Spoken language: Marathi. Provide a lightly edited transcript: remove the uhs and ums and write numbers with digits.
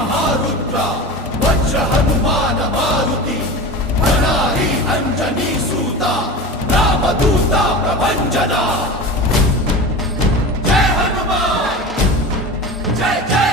महारुद्रा वज्र हनुमान मारुती अनारी अंजनी सूता रामदूता प्रभंजना जय हनुमान जय जय